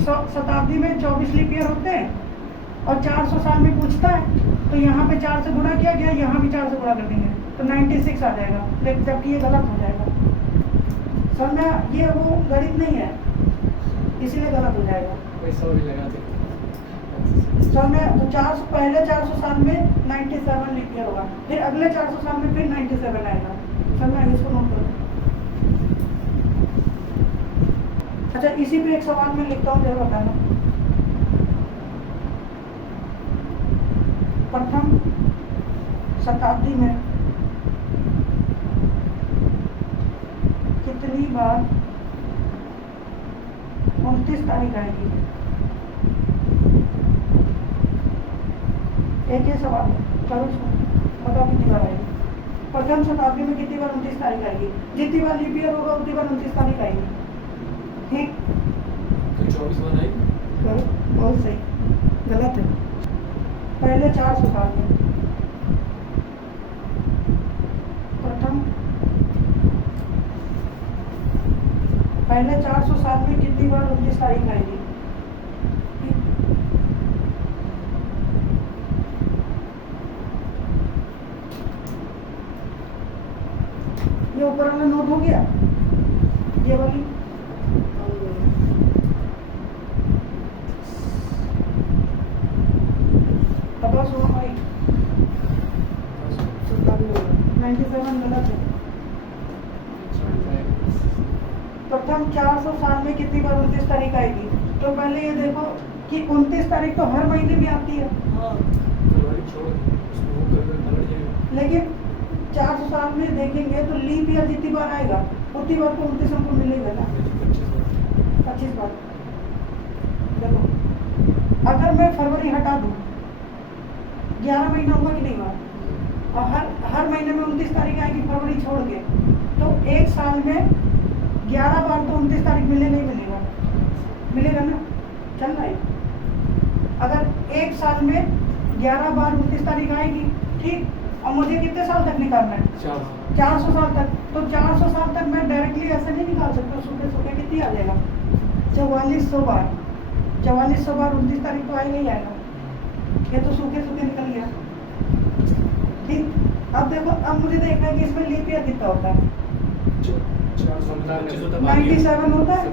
शताब्दी में 24 लीप ईयर होते हैं और 400 साल में पूछता है तो यहाँ पे 4 से गुणा किया गया, यहाँ भी 4 से गुणा कर देंगे तो 96 आ जाएगा, लेकिन जबकि ये गलत हो जाएगा। समझा, ये वो गणित नहीं है, इसीलिए गलत हो जाएगा। समझा, तो 400 पहले 400 साल में 97 लीप ईयर होगा, फिर अगले 400 साल में फिर 97 आएगा। समझा, इसको नोट करो। अच्छा, इसी पे एक सवाल मैं लिखता हूँ, जरा बताना। प्रथम शताब्दी में कितनी बार 29 तारीख आएगी? एक ही सवाल है, करो इसको, बताओ कितनी बार आएगी। प्रथम शताब्दी में कितनी बार 29 तारीख आएगी? जितनी बार लीप ईयर होगा उतनी बार 29 तारीख आएगी, ठीक। तो 24 बार आएगी। करो, बहुत सही, गलत है। पहले 400 साल में प्रथम पहले 400 साल में कितनी बार 29 तारीख आएगी? ये ऊपर वाला नोट हो गया, ये वाली अब सुनो भाई, 97 गलत है। प्रथम 400 साल में कितनी बार 29 तारीख आएगी? तो पहले ये देखो कि 29 तारीख तो हर महीने भी आती है, लेकिन 400 साल में देखेंगे तो लीप ईयर जितनी बार आएगा उतनी बार तो 29 हमको मिलेगा ना, 25 बार। देखो, अगर मैं फरवरी हटा दूँ 11 महीना होगा कि नहीं हुआ, और हर महीने में 29 तारीख आएगी फरवरी छोड़ के, तो एक साल में 11 बार तो 29 तारीख मिलेगा ही मिलेगा, मिलेगा ना, चल रहा है। अगर एक साल में 11 बार 29 तारीख आएगी, ठीक, और मुझे कितने साल तक निकालना है 400 साल तक, तो 400 साल तक मैं डायरेक्टली ऐसे नहीं निकाल सकता, सूखे सूखे कितनी आ जाएगा 4400 बार, 4400 बार 29 तारीख तो आएगा ही आएगा, ये तो सूखे सूखे निकल गया, ठीक। अब देखो, अब मुझे देखना है कि इसमें लीप ईयर कितना होता है, 97 होता है,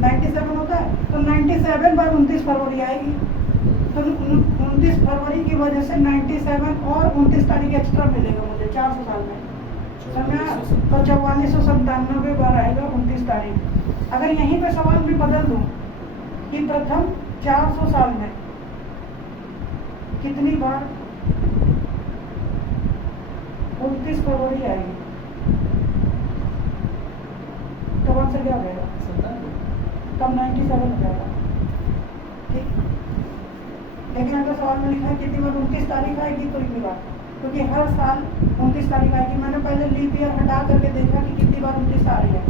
97 होता है, तो 97 बार 29 फरवरी आएगी, तो 29 फरवरी की वजह से 97 और 29 तारीख एक्स्ट्रा मिलेगा मुझे 400 साल में, समझा। तो 4497 बार आएगा 29 तारीख। अगर यहीं पे सवाल भी बदल दूं कि प्रथम 400 साल में कितनी बार 29 फरवरी आएगी, तो आंसर क्या हो जाएगा, तब 97 हो जाएगा, ठीक। लेकिन अगर सवाल में लिखा है कितनी बार 29 तारीख आएगी तो इतनी बार, क्योंकि हर साल 29 तारीख आएगी। मैंने पहले लीप ईयर हटा करके देखा कि कितनी बार 29 आ रही है,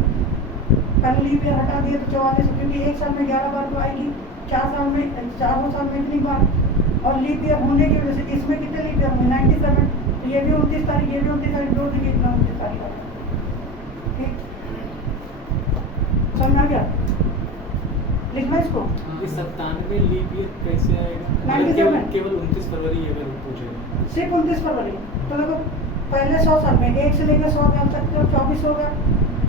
पहले लीप ईयर हटा दिए तो 44, क्योंकि एक साल में 11 बार तो आएगी, 400 साल में इतनी बार, और लीप ईयर होने की वजह से इसमें कितने लीप ईयर होंगे 97, तो ये भी 29 तारीख, ये भी 29 तारीख, जोड़ दीजिए इतना 29 तारीख आएगा, ठीक। समझ में आ गया, लिखना इसको। इस 97 लीप ईयर कैसे आएगा? 97 केवल 29 फरवरी ये बार पूछेगा, सिर्फ 29 फरवरी। तो देखो, पहले 100 साल में 1 से लेकर 100 साल तक तो 24 होगा,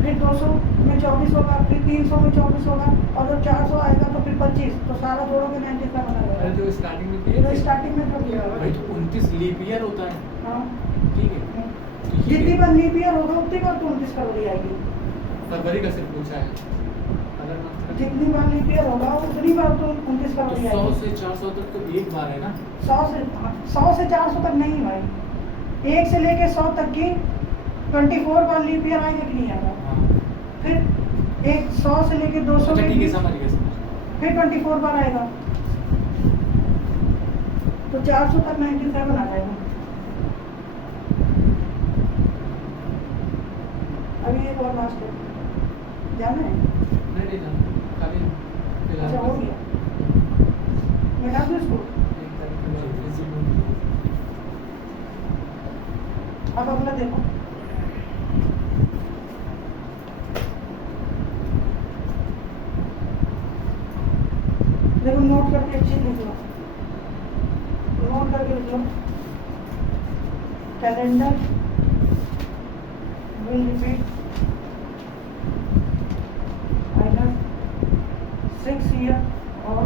फिर 200 में 24 होगा, फिर 300 में 24 होगा, और जब 400 आएगा तो फिर 25, तो सारा जोड़ोगे 97 आ अरे जाएगा। जो स्टार्टिंग में तो स्टार्टिंग में कर दिया भाई तो 29 लीप ईयर होता है, हाँ, ठीक है। जितनी बार लीप ईयर होगा उतनी बार तो 29 फरवरी आएगी। फरवरी का सिर्फ पूछा है, अगर month का- जितनी बार लीप ईयर होगा उतनी बार तो 29 तो फरवरी 100 आएगी। से 400 तक तो एक बार है ना। 100 से 400 तक नहीं भाई, 1 से लेके 100 तक की 24 बार लीप ईयर आएगा कि नहीं आएगा। हाँ। फिर एक 100 से लेके 200 अच्छा के ठीक है, बीच समझ गया समझ गया। फिर 24 बार आएगा, तो 400 तक 97 आ जाएगा। अभी एक और लास्ट है, जाना है? नहीं जाना, खाली अच्छा हो गया, मैं डाल दूँ इसको। एक तारीख के बाद visit अब अगला देखो, देखो नोट करके अच्छी लिख लो, नोट करके लिख लो। Calendar will repeat minus 6 year or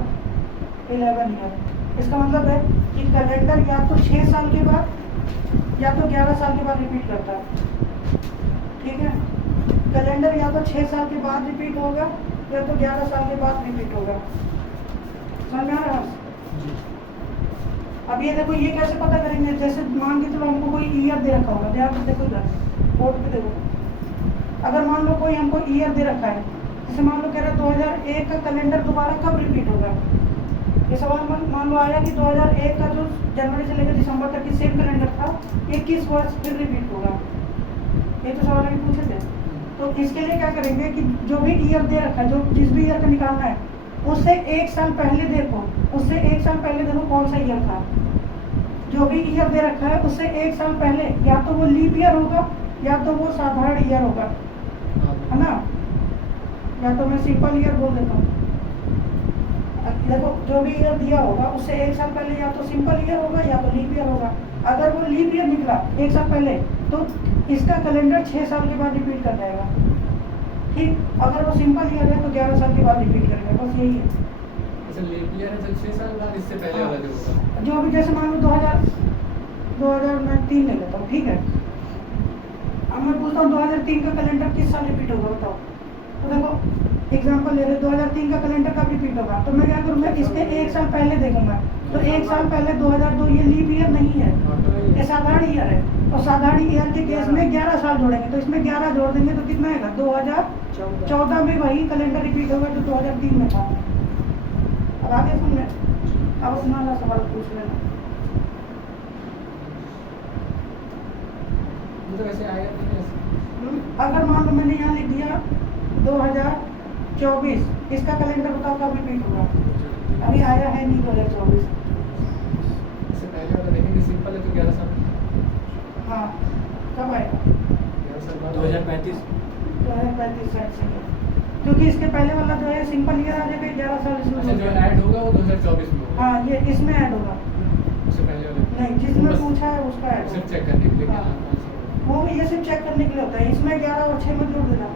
11 year. इसका मतलब है कि कैलेंडर या तो 6 साल के बाद या तो 11 साल के बाद रिपीट करता है, ठीक है। कैलेंडर या तो 6 साल के बाद रिपीट होगा या तो 11 साल के बाद रिपीट होगा। समझ में आ रहा है? जी। अब ये देखो, ये कैसे पता करेंगे? जैसे मान के चलो हमको कोई ईयर दे रखा होगा, ध्यान से देखो इधर बोर्ड पे देखो। अगर मान लो कोई हमको ईयर दे रखा है, जैसे मान लो कह रहा है 2001 का कैलेंडर दोबारा कब रिपीट होगा। ये सवाल मान लो आया कि 2001 का जो जनवरी से लेकर दिसंबर तक की सेम कैलेंडर था, ये किस वर्ष फिर रिपीट होगा। ये तो सवाल अभी पूछे थे। तो इसके लिए क्या करेंगे कि जो भी ईयर दे रखा है, जो जिस भी ईयर का निकालना है, उससे 1 साल पहले देखो, उससे 1 साल पहले देखो कौन सा ईयर था। जो भी ईयर दे रखा है उससे 1 साल पहले या तो वो लीप ईयर होगा या तो वो साधारण ईयर होगा, है ना। या तो मैं सिंपल ईयर बोल देता हूँ। अब देखो, जो भी ईयर दिया होगा उससे 1 साल पहले या तो सिंपल ईयर होगा या तो लीप ईयर होगा। अगर वो लीप ईयर निकला 1 साल पहले, तो इसका कैलेंडर 6 साल के बाद रिपीट कर जाएगा, ठीक। अगर वो सिंपल ईयर है तो 11 साल के बाद रिपीट करेगा, बस यही है। अच्छा लेप ईयर है तो 6 साल बाद इससे पहले वाला जो होगा। जो भी जैसे मान लो 2003 ले लेता हूँ, ठीक है। अब मैं पूछता हूँ 2003 का कैलेंडर किस साल रिपीट होगा बताओ। तो देखो एग्जांपल ले रहे, 2003 का कैलेंडर कब रिपीट होगा, तो मैं क्या करूँगा, इसके 1 साल पहले देखूंगा। तो 1 साल पहले 2002, ये लीप ईयर नहीं है, ये साधारण ईयर है। और साधारण ईयर के केस में 11 साल जोड़ेंगे, तो इसमें 11 जोड़ देंगे तो कितना आएगा, 2014 में वही कैलेंडर रिपीट होगा जो 2003 में था। अब आगे सुन ले, अब अपना वाला सवाल पूछ लेना। मतलब ऐसे आएगा कि नहीं ऐसे? अगर मान लो मैंने यहाँ लिख दिया 2024, इसका कैलेंडर बताओ कब रिपीट होगा। अभी आया है नहीं 2024। इससे पहले वाला देखेंगे, सिंपल है तो 11 साल, हाँ कब आएगा, 11 साल बाद 2035 2035 साइड से है। क्योंकि इसके पहले वाला जो है सिंपल ईयर आ जाएगा, 11 साल इसमें अच्छा हो जो जाएगा। ऐड होगा वो 2024 में होगा। हाँ ये इसमें ऐड होगा, उससे पहले वाला नहीं जिसमें बस पूछा है उसका ऐड सिर्फ होगा। चेक करने के लिए कि हाँ। हाँ कौन सा होगा। वो ये सिर्फ चेक करने के लिए होता है, इसमें 11 और 6 में जोड़ देना।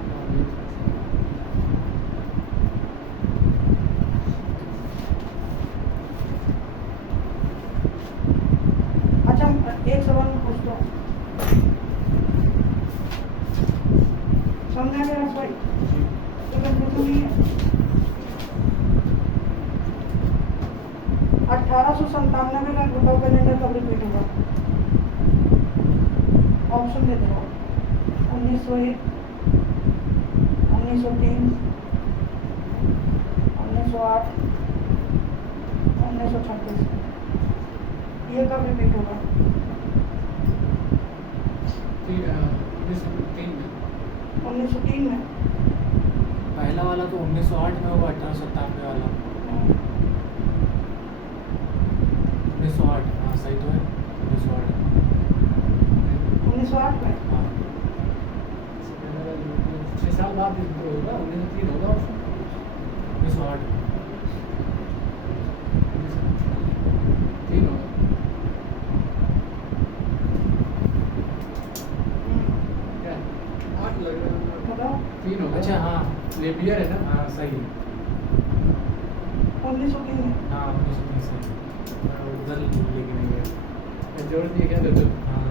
अच्छा एक सवाल मैं पूछता हूँ, समझ आ गया भाई? तो कंफ्यूजन नहीं है। 1897 का बताओ कैलेंडर कब रिपीट होगा। ऑप्शन दे दो, 1901, 1903, 1908, 1936। ये कब रिपीट होगा? 1903 में 1903 में। पहला वाला तो 1908 में होगा, 1897 वाला 1908। हाँ सही तो है, 1908। 1908 में। हाँ 6 साल बाद होगा, 1903 होगा उसमें। 1908। 3 होगा। क्या 8 लग रहा है। बताओ 3 होगा। अच्छा हाँ लेप ईयर है ना। हाँ सही है। 1903 में। हाँ 1903 सही है। उधर लेके नहीं गया। जोड़ दिए क्या तो हाँ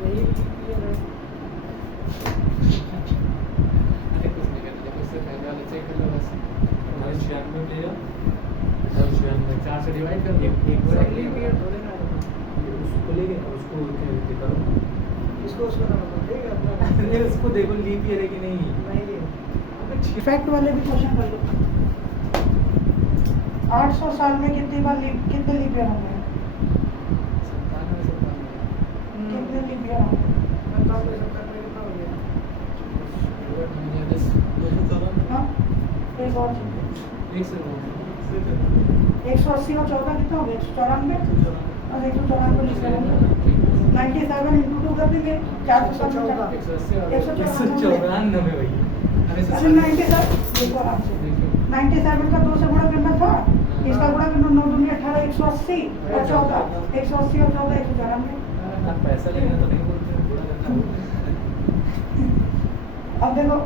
यही ये है। अरे कुछ नहीं करना जब उससे पहले वाला चेक कर लो बस 96 ले लो 96 4 से डिवाइड कर दो सैलरी पीरियड थोड़े ना है। उसको लेके उसको क्या कहते करो इसको उसको ना बताओ, ठीक है अपना अरे उसको देखो लीप ईयर है कि नहीं नहीं है। इफेक्ट वाले भी क्वेश्चन कर लो। 800 साल में कितनी बार कितने लीप ईयर होंगे? 97 कितने लीप ईयर होंगे? बताओ तो सब करने कितना हो गया? हाँ एक और चीज़। 180 और 14 कितना हो गया? 194 और 194 लिख रहे हैं 97 इंटू 2 कर देंगे 414 194 भाई अरे 97 देखो आराम से 97 का 2 से गुणा करना था, इसका गुणा करना 9 दूनी 18 180 और 14 180 और 14 194। आप पैसा लेना तो नहीं बोलते हैं थोड़ा करना अब देखो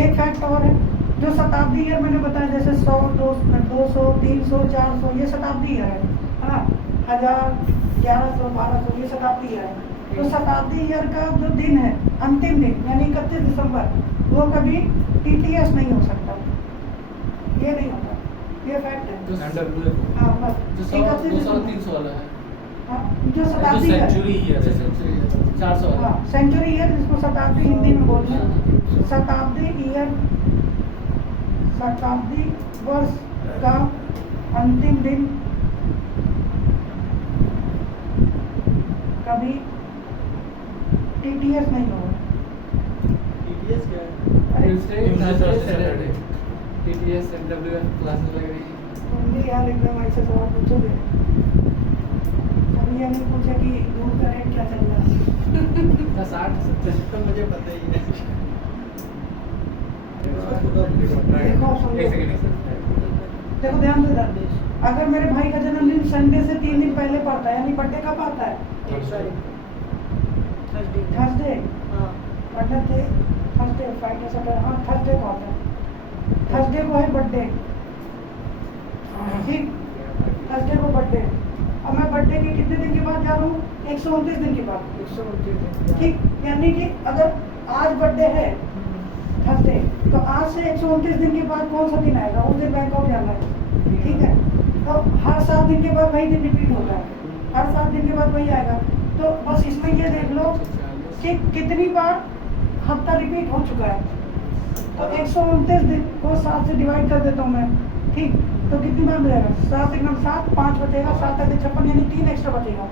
एक फैक्ट और है, जो शताब्दी ईयर मैंने बताया जैसे 100 200 300 400 ये शताब्दी ईयर है ना, 1000 1100 1200 ये शताब्दी ईयर है। तो शताब्दी ईयर का जो दिन है अंतिम दिन यानी 31 दिसंबर वो कभी TTS नहीं हो सकता, ये नहीं होता, ये फैक्ट है। हाँ बस जो 31 200 दिसंबर 300 वाला है हाँ जो शताब्दी है सेंचुरी ईयर है 400 वाला हाँ सेंचुरी ईयर जिसको शताब्दी हिंदी में बोलते हैं, शताब्दी ईयर शताब्दी वर्ष का अंतिम दिन कभी TTS नहीं होगा। टीटीएस क्या है अरे सैटरडे TTS WF क्लासेस लग रही है तुम भी यार एकदम ऐसे सवाल पूछोगे, कभी ये नहीं पूछा कि दूध का रेट क्या चल रहा है। 60 70 तो मुझे पता ही है देखो सुन लो। एक सेकंड देखो ध्यान से ध्यान, अगर मेरे भाई का जन्मदिन संडे से 3 दिन पहले पड़ता है यानी बर्थडे कब आता है? एक तारीख थर्सडे। थर्सडे हाँ थर्सडे थर्सडे फ्राइडे सैटरडे हाँ थर्सडे को आता है, थर्सडे को है बर्थडे, ठीक थर्सडे को बर्थडे। अब मैं बर्थडे के कितने दिन के बाद जा रहा हूँ? 129 दिन के बाद, 129 ठीक यानी कि अगर आज बर्थडे है थर्सडे तो आज से 129 दिन के बाद कौन सा दिन आएगा? उस दिन बैंकॉक जाना है, ठीक है। तो हर 7 दिन के बाद वही दिन रिपीट होता है, हर 7 दिन के बाद वही आएगा। तो बस इसमें ये देख लो कि कितनी बार हफ्ता रिपीट हो चुका है। तो 129 दिन को 7 से डिवाइड कर देता हूँ मैं, ठीक तो कितनी बार मिलेगा? 7 एकदम 7 5 बचेगा, 7 अगले 56 यानी 3 एक्स्ट्रा बचेगा,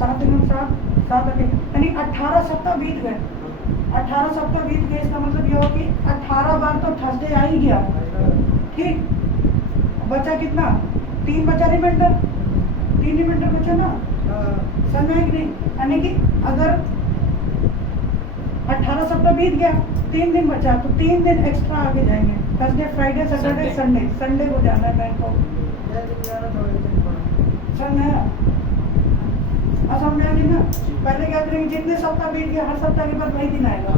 7 एकदम 7 7 अगले यानी 18 सप्ताह बीत गए। 18 सप्ताह बीत गए इसका मतलब ये हो कि 18 बार तो थर्सडे आ ही गया, ठीक बचा कितना? 3 बचा रिमाइंडर, 3 रिमाइंडर बचा ना, समझ में कि नहीं? यानी कि अगर 18 सप्ताह बीत गया 3 दिन बचा तो 3 दिन एक्स्ट्रा आगे जाएंगे, Thursday Friday Saturday Sunday, Sunday को जाना है बैंकॉक। समझ में आया? समझ में आ गई ना? पहले क्या करेंगे, जितने सप्ताह बीत गया हर सप्ताह के बाद वही दिन आएगा।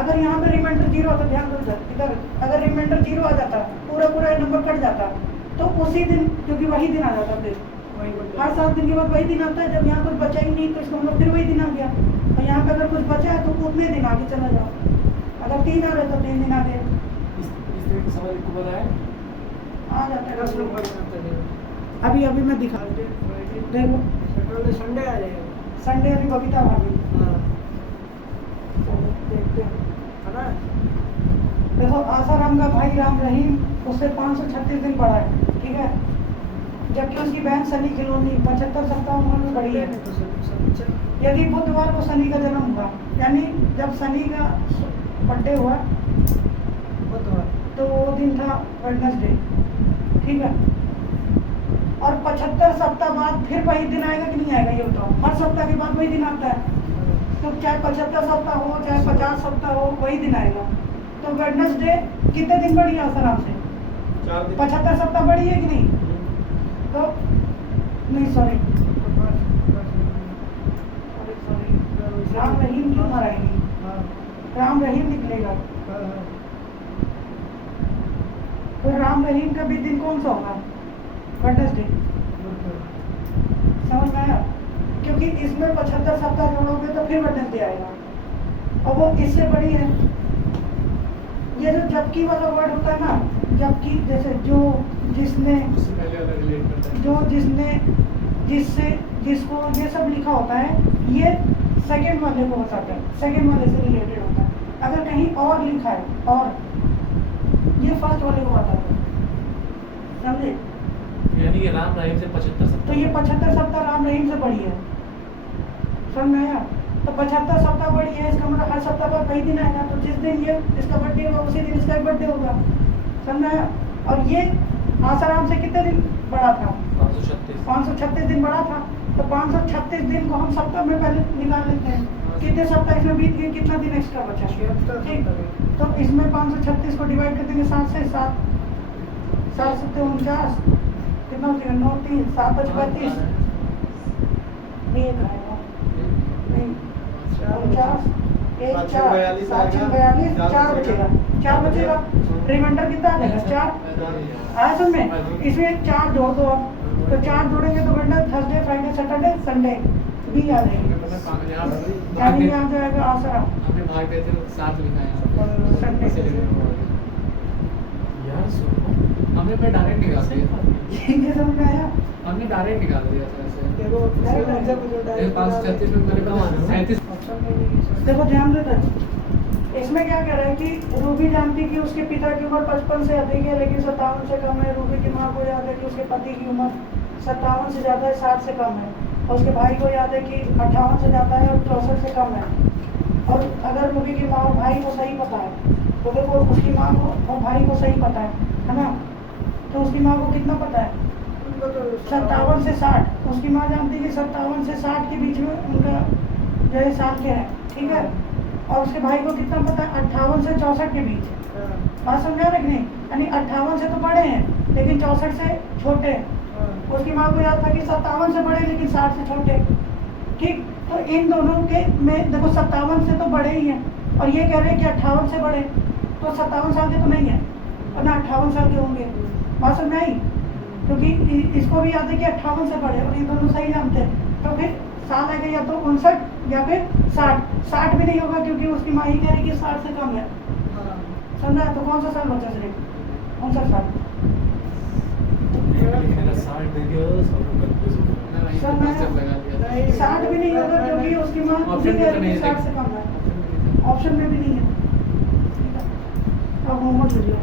अगर यहाँ पे रिमाइंडर 0 आता, ध्यान दो इधर, अगर रिमाइंडर 0 आ जाता पूरा नंबर कट जाता तो उसी दिन क्योंकि वही दिन आ जाता फिर हर 7 दिन के बाद वही दिन आता है। जब यहाँ कुछ बचा ही नहीं तो इसका मतलब फिर वही दिन आ गया। और यहाँ पे अगर कुछ बचा है तो उतने दिन आगे चला जाओ, अगर 3 आ रहे तो 3 दिन आगे इस तरह के सवाल को बताया आ जाता है। 10 नंबर बनाते हैं। अभी मैं दिखा थर्सडे फ्राइडे देखो सैटरडे संडे आ जाएगा। संडे अभी बबीता भाभी हाँ चलो देखते हैं। है ना? देखो आसाराम का भाई राम रहीम उससे 536 दिन बड़ा है, ठीक है, जबकि उसकी बहन सनी खिलौनी 75 सप्ताह उम्र में बड़ी है। तो सब चल यदि बुधवार को शनि का जन्म हुआ यानी जब शनि का बर्थडे हुआ बुधवार तो वो दिन था वेडनेसडे, ठीक है, और 75 सप्ताह बाद फिर वही दिन आएगा कि नहीं आएगा ये बताओ? हर सप्ताह के बाद वही दिन आता है, तो चाहे 75 सप्ताह हो चाहे 50 सप्ताह हो वही दिन आएगा। तो वेडनेसडे कितने दिन बढ़ी है आसाराम से? 75 सप्ताह बढ़ी है कि नहीं? तो नहीं सॉरी राम रहीम क्यों मारेंगे? हाँ राम रहीम निकलेगा। हाँ राम रहीम का भी दिन कौन सा होगा? वेडनेसडे। समझ में आया? क्योंकि इसमें 75 सप्ताह जोड़ोगे तो फिर वेडनेसडे आएगा और वो इससे बड़ी है। ये जो जबकि वाला वर्ड होता है ना, जबकि जैसे जो, जिसने, उससे पहले वाला रिलेट करता है। जो, जिसने, जिससे, जिसको, ये सब लिखा होता है, ये सेकंड वाले को बताता है, सेकंड वाले से रिलेटेड होता है। अगर कहीं और लिखा है और, ये फर्स्ट वाले को बताता है, समझे? यानी कि राम रहीम से 75 तो सप्ताह। ये 75 सप्ताह राम रहीम से बड़ी है। समझ में आया? तो 75 सप्ताह बड़ी है, इसका मतलब हर सप्ताह पर कई दिन आएगा, तो जिस दिन ये इसका बर्थडे होगा उसी दिन इसका बर्थडे होगा। समझ में आया? और ये आसाराम से कितने दिन बड़ा था? 536। 536 दिन बड़ा था। तो 536 दिन को हम सप्ताह में पहले निकाल लेते हैं, कितने सप्ताह इसमें बीत गए, कितना दिन एक्स्ट्रा बचा? 76 ठीक। तो इसमें 536 को डिवाइड कर देंगे 7 से, 7 7 49, कितना हो जाएगा? 9 3 7 5 35 नहीं, एक आएगा नहीं, 49 1 पाँच 4 42 7 आएगा, 42 चार 4 बचेगा, 4 बचेगा। रिमाइंडर कितना आ जाएगा? 4 आया समझ में? इसमें 4 जोड़ दो आप, तो 4 जोड़ेंगे तो Wednesday, Thursday, Friday, Saturday, Sunday भी आ जाएंगे, यानी ये आ जाएगा आसरा। हमने भाग गए थे 7 लिखा है संडे। यार सुनो, हमने पे डायरेक्ट निकाल दिया। ये समझ में आया? हमने डायरेक्ट निकाल दिया था ऐसे। देखो इसमें जब जो ये 536 में मैंने कहा 37। ऑप्शन में नहीं है। देखो ध्यान देता है, इसमें क्या कह रहा है कि रूबी जानती कि उसके पिता की उम्र 55 से अधिक है लेकिन 57 से कम है। रूबी की माँ को याद है कि उसके पति की उम्र 57 से ज़्यादा है, 60 से कम है, और उसके भाई को याद है कि 58 से ज़्यादा है और 64 से कम है। और अगर रूबी की माँ और भाई को सही पता है, तो देखो उसकी माँ को और भाई को सही पता है ना? तो उसकी माँ को कितना पता है? उनको तो 57 से 60। उसकी माँ जानती है कि 57 से 60 के बीच में उनका जो है साल के है, ठीक है? और उसके भाई को कितना पता है? 58 से 64 के बीच। हाँ, बात समझा रखने, यानी 58 से तो बड़े हैं लेकिन 64 से छोटे हैं। हाँ। उसकी माँ को याद था कि 57 से बड़े लेकिन 60 से छोटे। ठीक, तो इन दोनों के में देखो 57 से तो बड़े ही हैं और ये कह रहे हैं कि 58 से बड़े, तो 57 साल के तो नहीं है और ना 58 साल के होंगे। बात समझ में आई? क्योंकि इसको भी याद है कि 58 से बड़े और ये दोनों सही जानते हैं, तो फिर साल आएगा या तो 59 या फिर 60। 60 भी नहीं होगा क्योंकि उसकी माँ ही कह रही कि 60 से कम है। हाँ। समझा? तो कौन सा साल बचा सिर्फ? कौन सा साल? मेरा 60 दे दिया तो सब लोग कंफ्यूज हो गए। सर, मैं- लगा दिया था। नहीं। 60 भी नहीं होगा क्योंकि उसकी माँ खुद ही ऑप्शन कह में तो रही नहीं कि है। 60 से कम है। ऑप्शन में भी नहीं है। ठीक है, अब होमवर्क ले लो।